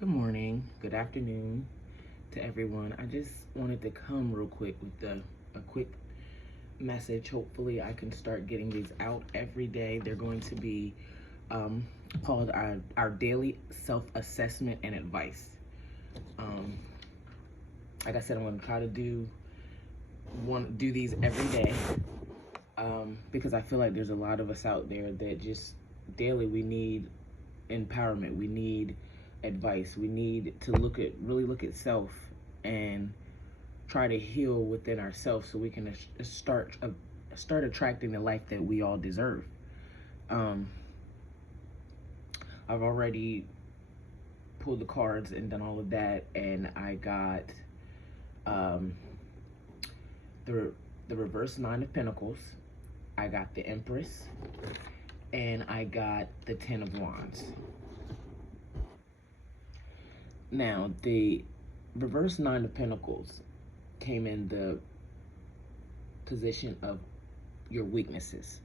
Good morning, good afternoon to everyone. I just wanted to come real quick with a quick message. Hopefully, I can start getting these out every day. They're going to be um, called our daily self assessment and advice. Um, like I said, I'm going to try to do these every day because I feel like there's a lot of us out there that just daily we need empowerment. We need advice. We need to really look at self and try to heal within ourselves so we can start attracting the life that we all deserve. Um, I've already pulled the cards and done all of that, and I got um, the reverse Nine of Pentacles. I got the Empress, and I got the Ten of Wands. Now, the reverse Nine of Pentacles came in the position of your weaknesses.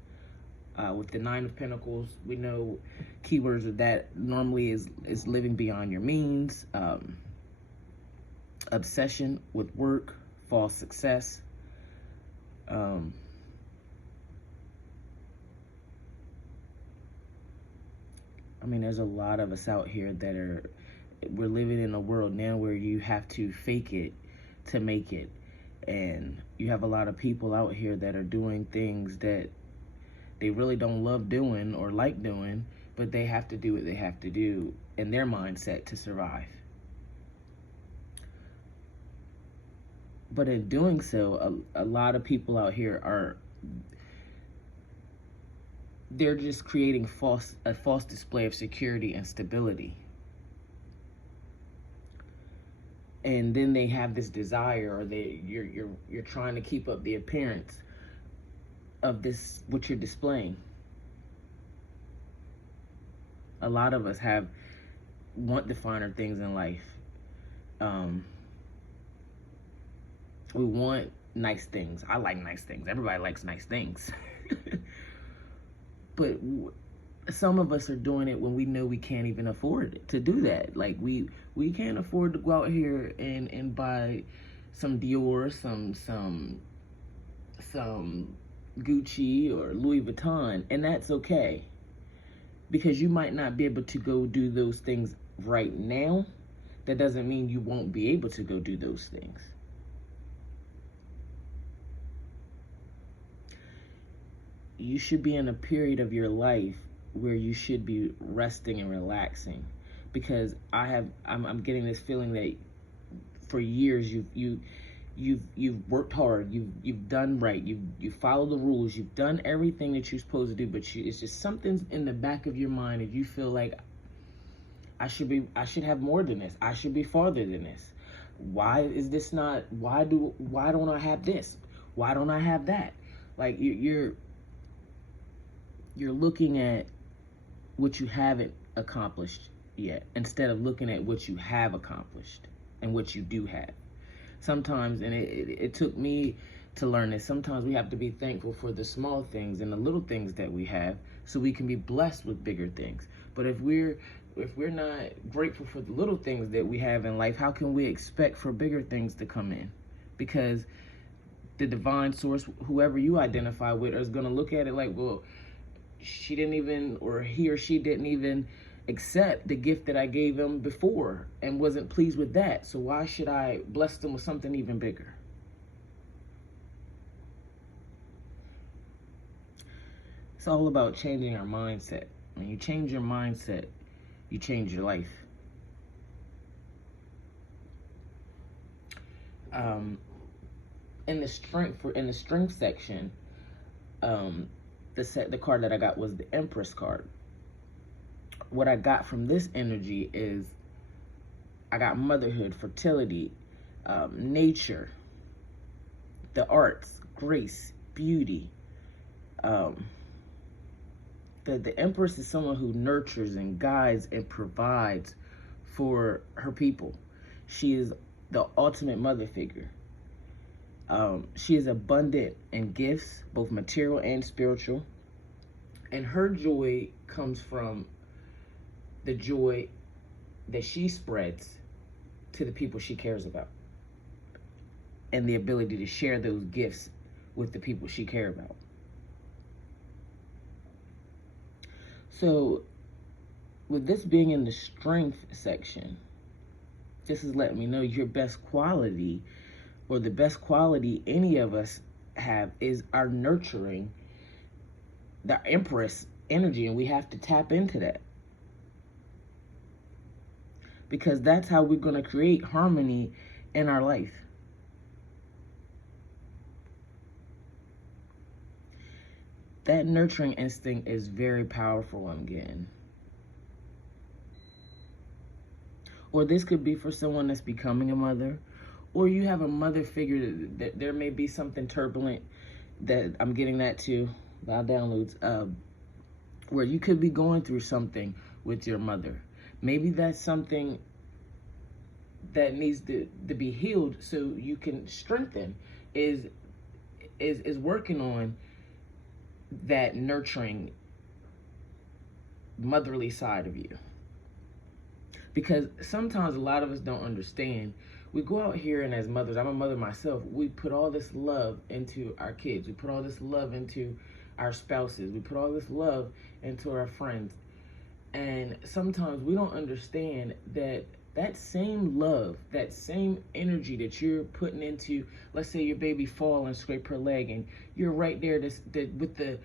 With the Nine of Pentacles, we know keywords of that normally is living beyond your means, obsession with work, false success. There's a lot of us out here that we're living in a world now where you have to fake it to make it. And you have a lot of people out here that are doing things that they really don't love doing or like doing, but they have to do what they have to do in their mindset to survive. But in doing so, a lot of people out here they're just creating a false display of security and stability. And then they have this desire, or you're trying to keep up the appearance of this, what you're displaying. A lot of us want the finer things in life. We want nice things. I like nice things. Everybody likes nice things. But some of us are doing it when we know we can't even afford to do that. Like we can't afford to go out here and buy some Dior, some Gucci or Louis Vuitton, and that's okay. Because you might not be able to go do those things right now. That doesn't mean you won't be able to go do those things. You should be in a period of your life where you should be resting and relaxing, because I'm getting this feeling that for years you've worked hard, you've done right, you follow the rules, you've done everything that you're supposed to do, but it's just something's in the back of your mind and you feel like I should have more than this. I should be farther than this. Why is this not? Why don't I have this? Why don't I have that? Like you're looking at what you haven't accomplished yet instead of looking at what you have accomplished and what you do have. Sometimes, and it took me to learn this, sometimes we have to be thankful for the small things and the little things that we have so we can be blessed with bigger things. But if we're not grateful for the little things that we have in life, how can we expect for bigger things to come in? Because the divine source, whoever you identify with, is going to look at it like, well, she didn't even, or he or she didn't even accept the gift that I gave them before and wasn't pleased with that. So why should I bless them with something even bigger? It's all about changing our mindset. When you change your mindset, you change your life. In the strength section, the card that I got was the Empress card. What I got from this energy is I got motherhood, fertility, nature, the arts, grace, beauty. The Empress is someone who nurtures and guides and provides for her people. She is the ultimate mother figure. She is abundant in gifts, both material and spiritual. And her joy comes from the joy that she spreads to the people she cares about, and the ability to share those gifts with the people she cares about. So with this being in the strength section, this is letting me know your best quality, or the best quality any of us have, is our nurturing, the Empress energy, and we have to tap into that. Because that's how we're going to create harmony in our life. That nurturing instinct is very powerful, I'm getting. Or this could be for someone that's becoming a mother, or you have a mother figure that there may be something turbulent, that I'm getting that too, a lot of downloads, where you could be going through something with your mother. Maybe that's something that needs to be healed so you can strengthen, is working on that nurturing motherly side of you. Because sometimes a lot of us don't understand. We go out here, and as mothers, I'm a mother myself, we put all this love into our kids. We put all this love into our spouses. We put all this love into our friends. And sometimes we don't understand that that same love, that same energy that you're putting into, let's say your baby fall and scrape her leg, and you're right there with the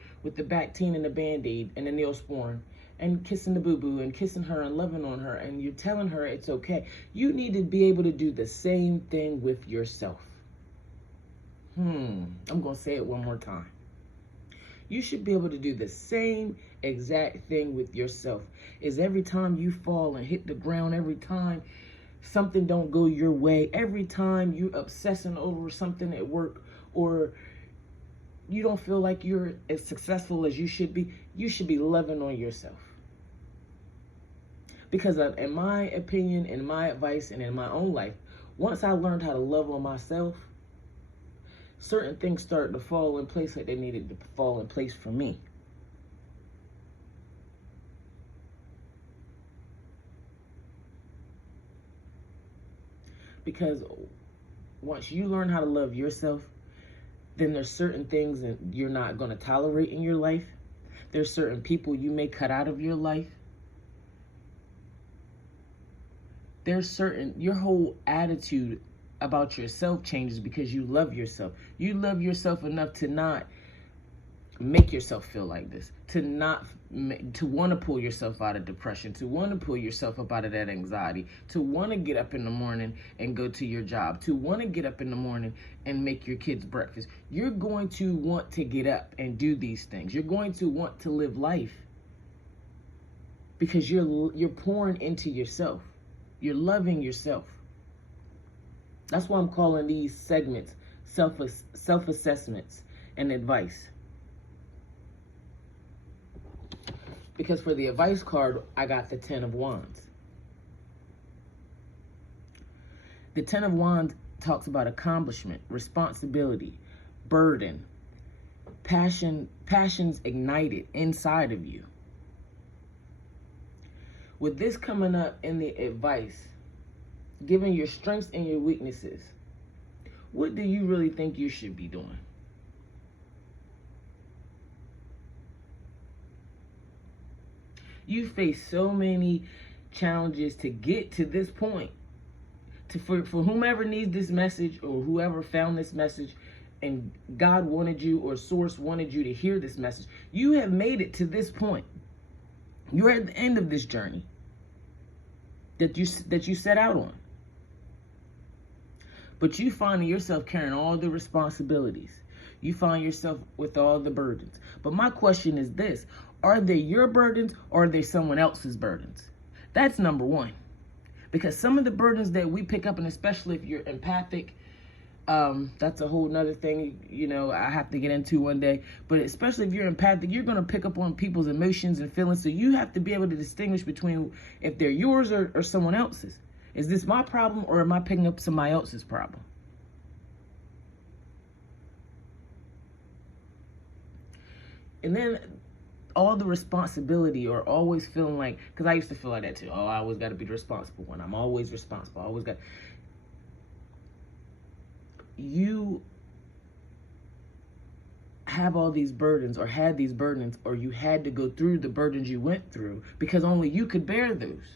Bactine and the Band-Aid and the Neosporin, and kissing the boo-boo and kissing her and loving on her, and you're telling her it's okay. You need to be able to do the same thing with yourself. I'm going to say it one more time. You should be able to do the same exact thing with yourself. Is every time you fall and hit the ground, every time something don't go your way, every time you obsessing over something at work, or you don't feel like you're as successful as you should be loving on yourself. Because in my opinion, in my advice, and in my own life, once I learned how to love on myself, certain things started to fall in place like they needed to fall in place for me. Because once you learn how to love yourself, then there's certain things that you're not going to tolerate in your life. There's certain people you may cut out of your life. Your whole attitude about yourself changes because you love yourself. You love yourself enough to not make yourself feel like this, to want to pull yourself out of depression, to want to pull yourself up out of that anxiety, to want to get up in the morning and go to your job, to want to get up in the morning and make your kids breakfast. You're going to want to get up and do these things. You're going to want to live life because you're pouring into yourself. You're loving yourself. That's why I'm calling these segments self-assessments and advice. Because for the advice card, I got the 10 of Wands. The 10 of Wands talks about accomplishment, responsibility, burden, passions ignited inside of you. With this coming up in the advice, given your strengths and your weaknesses, what do you really think you should be doing? You face so many challenges to get to this point. For whomever needs this message, or whoever found this message, and God wanted you, or Source wanted you to hear this message, you have made it to this point. You're at the end of this journey that you set out on. But you find yourself carrying all the responsibilities. You find yourself with all the burdens. But my question is this: are they your burdens, or are they someone else's burdens? That's number one. Because some of the burdens that we pick up, and especially if you're empathic, that's a whole nother thing, I have to get into one day. But especially if you're empathic, you're going to pick up on people's emotions and feelings. So you have to be able to distinguish between if they're yours or someone else's. Is this my problem, or am I picking up somebody else's problem? And then all the responsibility, or always feeling like, because I used to feel like that too. Oh, I always got to be the responsible one. I'm always responsible. I always got. You have all these burdens, or had these burdens, or you had to go through the burdens you went through because only you could bear those.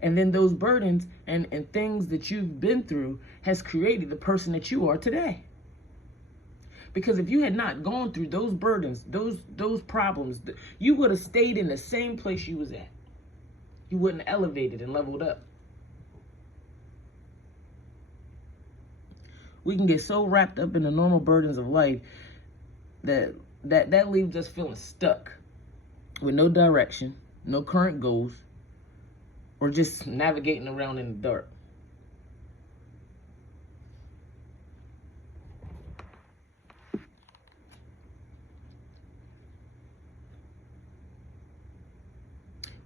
And then those burdens and things that you've been through has created the person that you are today. Because if you had not gone through those burdens, those problems, you would have stayed in the same place you was at. You wouldn't have elevated and leveled up. We can get so wrapped up in the normal burdens of life that leaves us feeling stuck with no direction, no current goals, or just navigating around in the dark.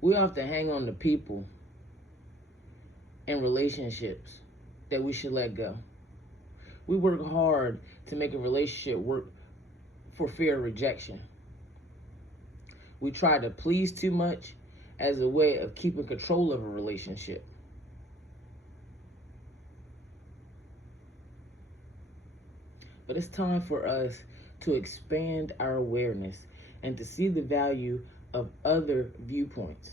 We often hang on to people and relationships that we should let go. We work hard to make a relationship work for fear of rejection. We try to please too much as a way of keeping control of a relationship. But it's time for us to expand our awareness and to see the value of other viewpoints.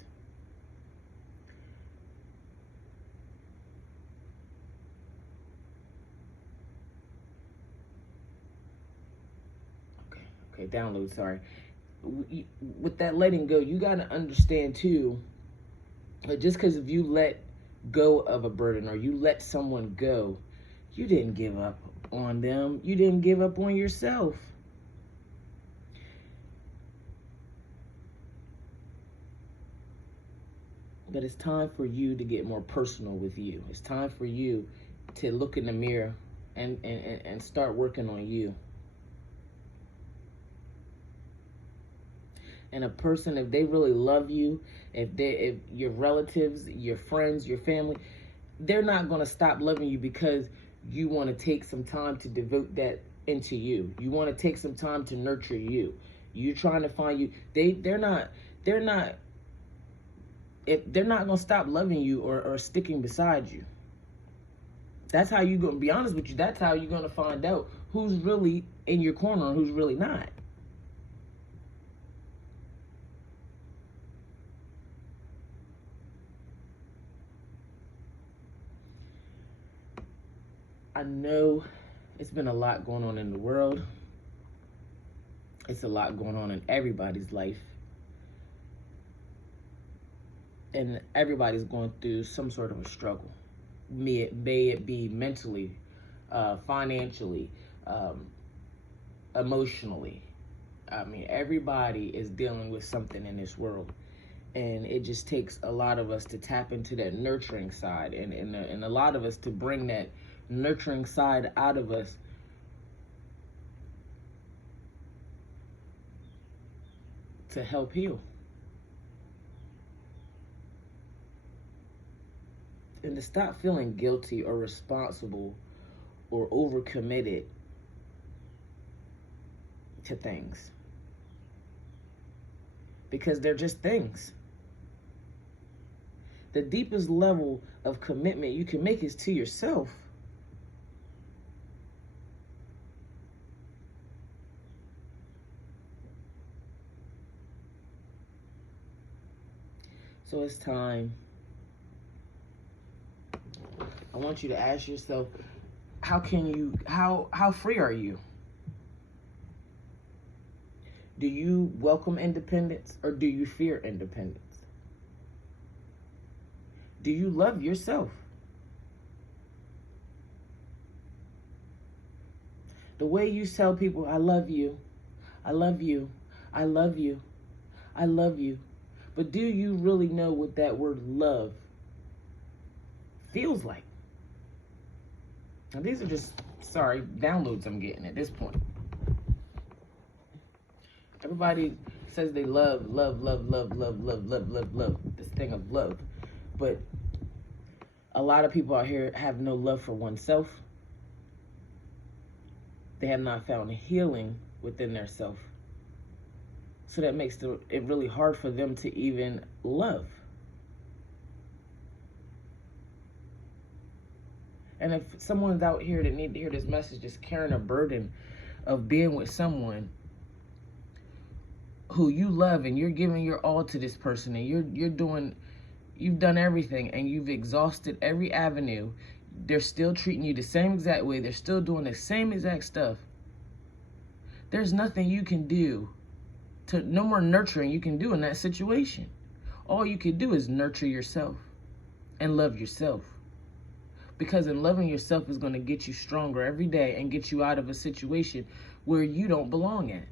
Okay, download, sorry. With that letting go, you got to understand too, just because if you let go of a burden or you let someone go, you didn't give up on them. You didn't give up on yourself. But it's time for you to get more personal with you. It's time for you to look in the mirror and start working on you. And a person, if they really love you, if your relatives, your friends, your family, they're not going to stop loving you because you want to take some time to devote that into you. You want to take some time to nurture you. You're trying to find you. They're not if they're not going to stop loving you or sticking beside you. That's how you're going to be honest with you. That's how you're going to find out who's really in your corner and who's really not. I know it's been a lot going on in the world. It's a lot going on in everybody's life. And everybody's going through some sort of a struggle. May it be mentally, financially, emotionally. I mean, everybody is dealing with something in this world. And it just takes a lot of us to tap into that nurturing side and a lot of us to bring that nurturing side out of us to help heal. And to stop feeling guilty or responsible or overcommitted to things. Because they're just things. The deepest level of commitment you can make is to yourself. So it's time. I want you to ask yourself, how free are you? Do you welcome independence or do you fear independence? Do you love yourself? The way you tell people, I love you, I love you, I love you, I love you. But do you really know what that word love feels like? Now these are just, downloads I'm getting at this point. Everybody says they love this thing of love. But a lot of people out here have no love for oneself. They have not found healing within their self. So that makes it really hard for them to even love. And if someone's out here that need to hear this message, just carrying a burden of being with someone who you love, and you're giving your all to this person, and you've done everything, and you've exhausted every avenue, they're still treating you the same exact way, they're still doing the same exact stuff. There's nothing you can do no more nurturing you can do in that situation. All you can do is nurture yourself and love yourself. Because in loving yourself is going to get you stronger every day and get you out of a situation where you don't belong at.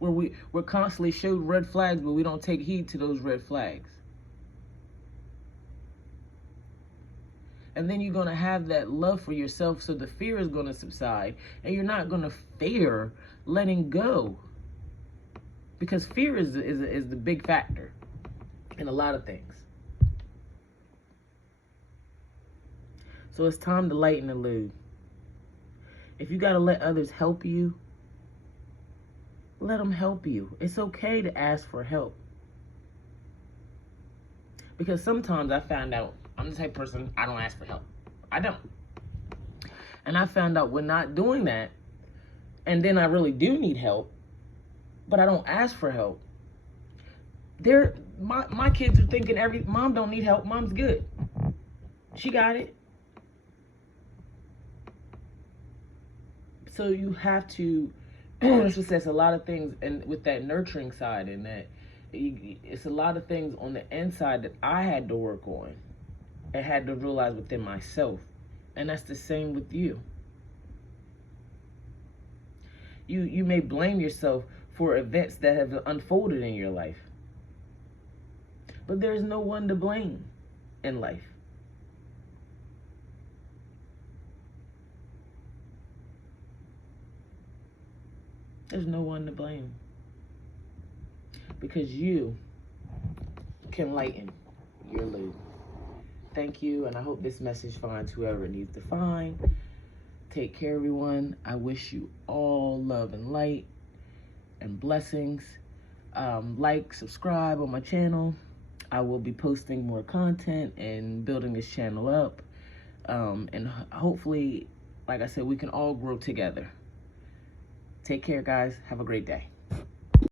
Where we're constantly showed red flags, but we don't take heed to those red flags. And then you're going to have that love for yourself, so the fear is going to subside, and you're not going to fear letting go. Because fear is the big factor in a lot of things. So it's time to lighten the load. If you got to let others help you, let them help you. It's okay to ask for help. Because sometimes I found out, I'm the type of person, I don't ask for help. I don't. And I found out we're not doing that, and then I really do need help, but I don't ask for help. My kids are thinking mom don't need help, mom's good. She got it. So you have to, it's just there's a lot of things, and with that nurturing side, and that it's a lot of things on the inside that I had to work on and had to realize within myself. And that's the same with you. You may blame yourself for events that have unfolded in your life, but there's no one to blame in life. There's no one to blame, because you can lighten your load. Thank you, and I hope this message finds whoever it needs to find. Take care, everyone. I wish you all love and light and blessings. Like, subscribe on my channel. I will be posting more content and building this channel up. And hopefully, like I said, we can all grow together. Take care, guys. Have a great day.